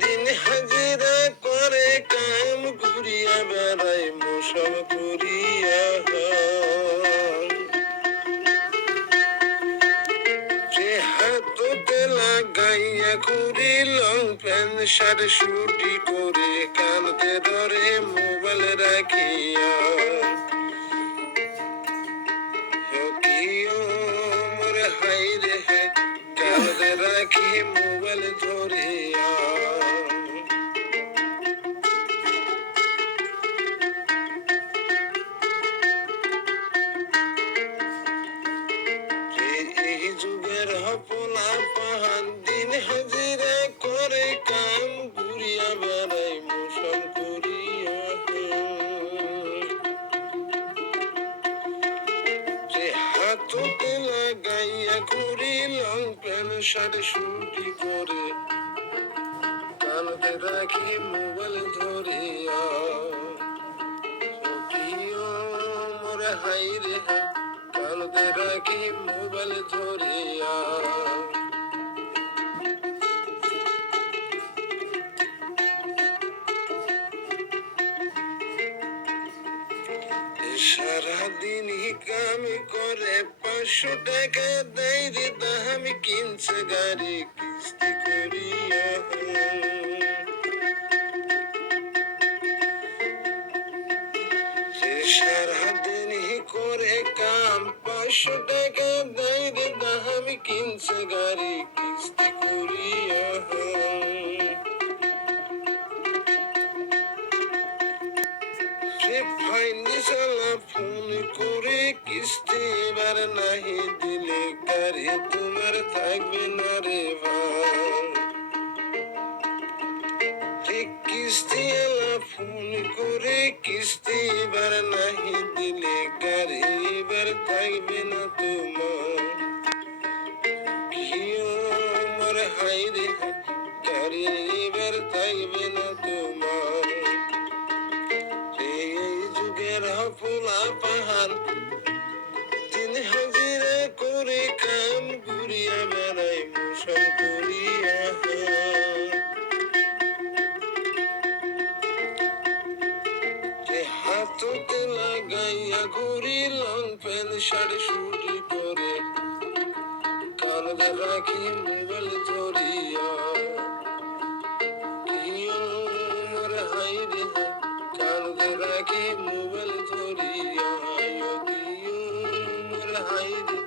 দিন হাজিরা করে কাম ঘুরিয়া বেড়াই মৌসুম করিয়া হাততে লাগাইয়া ঘুরি লং প্যান্ট শার্ট শুটি করে কানতে ধরে মোবাইল রাখিয়া মোরে হাই রে কানতে রাখি মোবাইল ধরিয়া এই যুগের হপলা পাহান দিন হাজিরা করে কাম ঘুরিয়া বেড়াই মৌসুম করিয়া হাততে লাগাইয়া ঘুরি লং প্যান্ট শার্ট শুটি করে কানতে রাখি মোবাইল ধরিয়া মোরে হাই রে কানতে রাখি মোবাইল ধরিয়া সারাদিন কাম করে 500 টাকা দেয় রে দাম কিনছে গাড়ি কিস্তি করিয়া সারাদিন করে কাম 500 টাকা দেয় রে দাম কিনছে গাড়ি কিস্তি করিয়া ফাইনি সালা ফোন করে কিস্তি এবার নাহি দিলে গাড়ি তোমার থাকবে না রে ভাই কিস্তি এলা ফোন করে কিস্তি এবার নাহি দিলে গাড়ি এবার থাকবে না তোমার মোর হাই রে গাড়ি এবার থাকবে না তোমার হপলা পাহাড় দিন হাজিরা করে কাম ঘুরিয়া বেড়াই মৌসুম করিয়া হাততে লাগাইয়া ঘুরি লং প্যান্ট শার্ট শুটি করে কানতে রাখি মোবাইল ধরিয়া মোরে হাই রে কানতে রাখি মোবাইল ধরিয়া মোরে হাই রে